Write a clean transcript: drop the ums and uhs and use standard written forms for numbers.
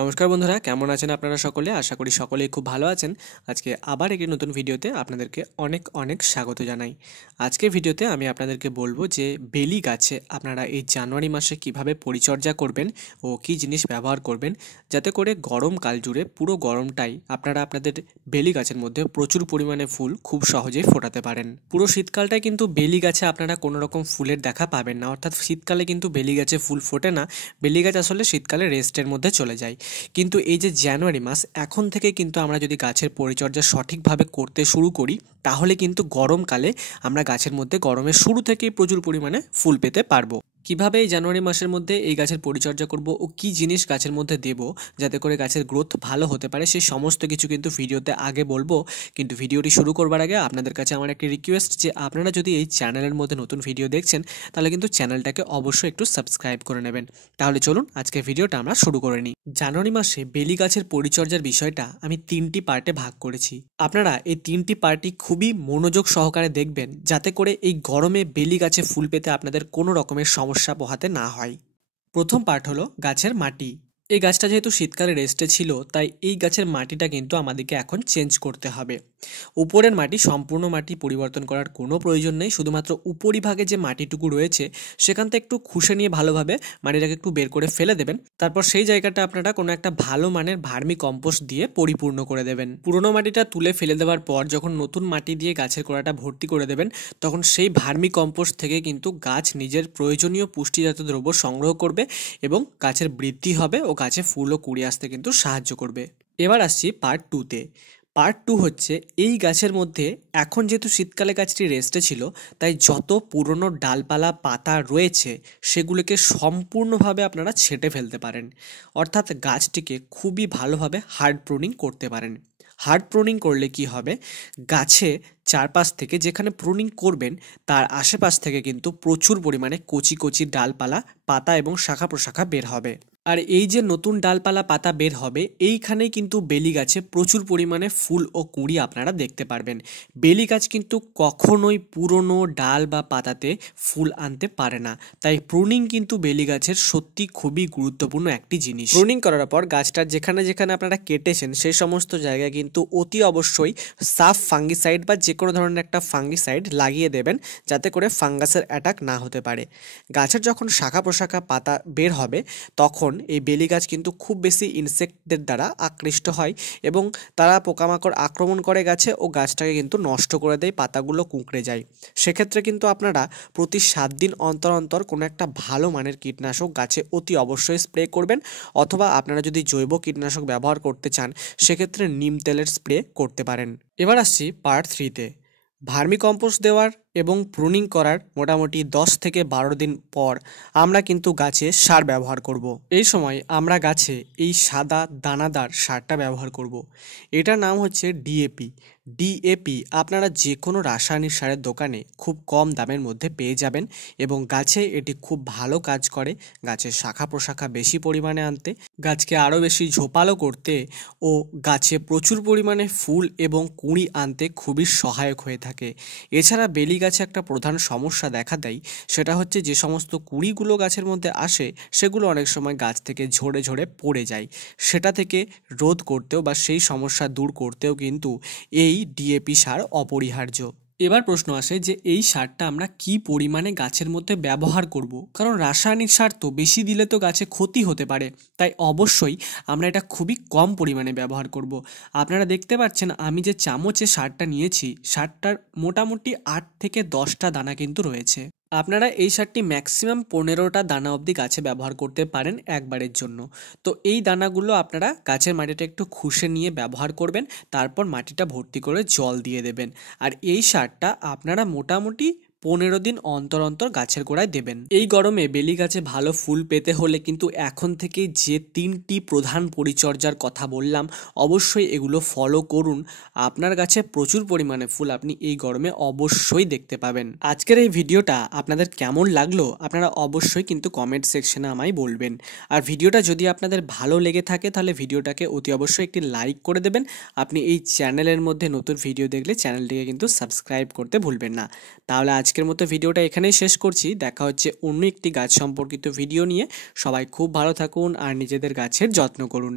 নমস্কার বন্ধুরা, কেমন আছেন আপনারা সকলে? আশা করি সকলেই খুব ভালো আছেন। আজকে আবার একটি নতুন ভিডিওতে আপনাদেরকে অনেক অনেক স্বাগত জানাই। আজকের ভিডিওতে আমি আপনাদেরকে বলবো যে বেলি গাছে আপনারা এই জানুয়ারি মাসে কিভাবে পরিচর্যা করবেন ও কী জিনিস ব্যবহার করবেন, যাতে করে গরমকাল জুড়ে পুরো গরমটাই আপনারা আপনাদের বেলি গাছের মধ্যে প্রচুর পরিমাণে ফুল খুব সহজেই ফোটাতে পারেন। পুরো শীতকালটায় কিন্তু বেলি গাছে আপনারা কোনো রকম ফুলের দেখা পাবেন না, অর্থাৎ শীতকালে কিন্তু বেলি গাছে ফুল ফোটে না। বেলি গাছ আসলে শীতকালে রেস্টের মধ্যে চলে যায়। কিন্তু এই যে জানুয়ারি মাস, এখন থেকে কিন্তু আমরা যদি গাছের পরিচর্যা সঠিকভাবে করতে শুরু করি, তাহলে কিন্তু গরমকালে আমরা গাছের মধ্যে গরমের শুরু থেকেই প্রচুর পরিমাণে ফুল পেতে পারবো। কিভাবে এই জানুয়ারি মাসের মধ্যে এই গাছের পরিচর্যা করব ও কী জিনিস গাছের মধ্যে দেব যাতে করে গাছের গ্রোথ ভালো হতে পারে, সেই সমস্ত কিছু কিন্তু ভিডিওতে আগে বলবো। কিন্তু ভিডিওটি শুরু করবার আগে আপনাদের কাছে আমার একটি রিকোয়েস্ট, যে আপনারা যদি এই চ্যানেলের মধ্যে নতুন ভিডিও দেখছেন, তাহলে কিন্তু চ্যানেলটাকে অবশ্যই একটু সাবস্ক্রাইব করে নেবেন। তাহলে চলুন আজকের ভিডিওটা আমরা শুরু করে নিই। জানুয়ারি মাসে বেলি গাছের পরিচর্যার বিষয়টা আমি 3টি পার্টে ভাগ করেছি। আপনারা এই 3টি পার্টই খুবই মনোযোগ সহকারে দেখবেন, যাতে করে এই গরমে বেলি গাছে ফুল পেতে আপনাদের কোনো রকমের সমস্যা পোহাতে না হয়। প্রথম পার্ট হলো গাছের মাটি। এই গাছটা যেহেতু শীতকালে রেস্টে ছিল, তাই এই গাছের মাটিটা কিন্তু আমাদেরকে এখন চেঞ্জ করতে হবে। উপরের মাটি, সম্পূর্ণ মাটি পরিবর্তন করার কোনো প্রয়োজন নেই। শুধুমাত্র উপরিভাগে যে মাটিটুকু রয়েছে সেখান থেকে একটু খুশে নিয়ে ভালোভাবে মাটিটাকে একটু বের করে ফেলে দেবেন। তারপর সেই জায়গাটা আপনারা কোনো একটা ভালো মানের ভার্মি কম্পোস্ট দিয়ে পরিপূর্ণ করে দেবেন। পুরোনো মাটিটা তুলে ফেলে দেওয়ার পর যখন নতুন মাটি দিয়ে গাছের গোড়াটা ভর্তি করে দেবেন, তখন সেই ভার্মি কম্পোস্ট থেকে কিন্তু গাছ নিজের প্রয়োজনীয় পুষ্টিজাত দ্রব্য সংগ্রহ করবে এবং গাছের বৃদ্ধি হবে ও গাছে ফুল ও কুড়ি আসতে কিন্তু সাহায্য করবে। এবার আসছি পার্ট 2-তে। পার্ট 2 হচ্ছে এই গাছের মধ্যে, এখন যেহেতু শীতকালে গাছটি রেস্টে ছিল, তাই যত পুরনো ডালপালা পাতা রয়েছে সেগুলোকে সম্পূর্ণভাবে আপনারা ছেঁটে ফেলতে পারেন। অর্থাৎ গাছটিকে খুবই ভালোভাবে হার্ড প্রুনিং করতে পারেন। হার্ড প্রুনিং করলে কি হবে, গাছে চারপাশ থেকে, যেখানে প্রুনিং করবেন তার আশেপাশ থেকে কিন্তু প্রচুর পরিমাণে কচি কচি ডালপালা, পাতা এবং শাখা প্রশাখা বের হবে। আর এই যে নতুন ডালপালা পাতা বের হবে, এইখানেই কিন্তু বেলি গাছে প্রচুর পরিমাণে ফুল ও কুঁড়ি আপনারা দেখতে পারবেন। বেলি গাছ কিন্তু কখনোই পুরনো ডাল বা পাতাতে ফুল আনতে পারে না, তাই প্রুনিং কিন্তু বেলি গাছের সত্যি খুবই গুরুত্বপূর্ণ একটি জিনিস। প্রুনিং করার পর গাছটার যেখানে যেখানে আপনারা কেটেছেন সেই সমস্ত জায়গায় কিন্তু অতি অবশ্যই সাফ ফাঙ্গিসাইড বা যে কোনো ধরনের একটা ফাঙ্গিসাইড লাগিয়ে দেবেন, যাতে করে ফাঙ্গাসের অ্যাটাক না হতে পারে। গাছের যখন শাখা প্রশাখা পাতা বের হবে, তখন এই বেলি গাছ কিন্তু খুব বেশি ইনসেক্টদের দ্বারা আকৃষ্ট হয় এবং তারা পোকামাকড় আক্রমণ করে গাছে ও গাছটাকে কিন্তু নষ্ট করে দেয়, পাতাগুলো কুঁকড়ে যায়। সেক্ষেত্রে কিন্তু আপনারা প্রতি 7 দিন অন্তর অন্তর কোনো একটা ভালো মানের কীটনাশক গাছে অতি অবশ্যই স্প্রে করবেন, অথবা আপনারা যদি জৈব কীটনাশক ব্যবহার করতে চান, সেক্ষেত্রে নিম তেলের স্প্রে করতে পারেন। এবার আসছি পার্ট 3-তে। ভার্মি কম্পোস্ট দেওয়ার এবং প্রুনিং করার মোটামুটি 10 থেকে 12 দিন পর আমরা কিন্তু গাছে সার ব্যবহার করব। এই সময় আমরা গাছে এই সাদা দানাদার সারটা ব্যবহার করব। এটার নাম হচ্ছে ডিএপি। ডিএপি আপনারা যে কোনো রাসায়নিক সারের দোকানে খুব কম দামের মধ্যে পেয়ে যাবেন এবং গাছে এটি খুব ভালো কাজ করে গাছের শাখা প্রশাখা বেশি পরিমাণে আনতে, গাছকে আরও বেশি ঝোপালো করতে ও গাছে প্রচুর পরিমাণে ফুল এবং কুঁড়ি আনতে খুবই সহায়ক হয়ে থাকে। এছাড়া বেলি গাছে একটা প্রধান সমস্যা দেখা দেয়, সেটা হচ্ছে যে সমস্ত কুঁড়িগুলো গাছের মধ্যে আসে সেগুলো অনেক সময় গাছ থেকে ঝরে ঝরে পড়ে যায়। সেটা থেকে রোধ করতেও বা সেই সমস্যা দূর করতেও কিন্তু এই ডিএপি সার অপরিহার্য। এবার প্রশ্ন আসে যে এই সারটা আমরা কি পরিমাণে গাছের মধ্যে ব্যবহার করব, কারণ রাসায়নিক সার তো বেশি দিলে তো গাছে ক্ষতি হতে পারে, তাই অবশ্যই আমরা এটা খুবই কম পরিমাণে ব্যবহার করব। আপনারা দেখতে পাচ্ছেন আমি যে চামচে সারটা নিয়েছি, সারটার মোটামুটি 8 থেকে 10টা দানা কিন্তু রয়েছে। আপনারা এই সারটি ম্যাক্সিমাম 15টা দানা অবধি গাছে ব্যবহার করতে পারেন একবারের জন্য। তো এই দানাগুলো আপনারা গাছের মাটিটা একটু খুশে নিয়ে ব্যবহার করবেন, তারপর মাটিটা ভর্তি করে জল দিয়ে দেবেন। আর এই সারটা আপনারা মোটামুটি 15 দিন অন্তর অন্তর গাছের গোড়ায় দেবেন। এই গরমে বেলি গাছে ভালো ফুল পেতে হলে কিন্তু এখন থেকে যে 3টি প্রধান পরিচর্যার কথা বললাম, অবশ্যই এগুলো ফলো করুন। আপনার গাছে প্রচুর পরিমাণে ফুল আপনি এই গরমে অবশ্যই দেখতে পাবেন। আজকের এই ভিডিওটা আপনাদের কেমন লাগলো আপনারা অবশ্যই কিন্তু কমেন্ট সেকশনে আমায় বলবেন। আর ভিডিওটা যদি আপনাদের ভালো লেগে থাকে, তাহলে ভিডিওটাকে অতি অবশ্যই একটি লাইক করে দেবেন। আপনি এই চ্যানেলের মধ্যে নতুন ভিডিও দেখলে চ্যানেলটিকে কিন্তু সাবস্ক্রাইব করতে ভুলবেন না। তাহলে আজ আজকের মতো ভিডিওটা এখানেই শেষ করছি। দেখা হচ্ছে অন্য একটি গাছ সম্পর্কিত ভিডিও নিয়ে। সবাই খুব ভালো থাকুন আর নিজেদের গাছের যত্ন করুন।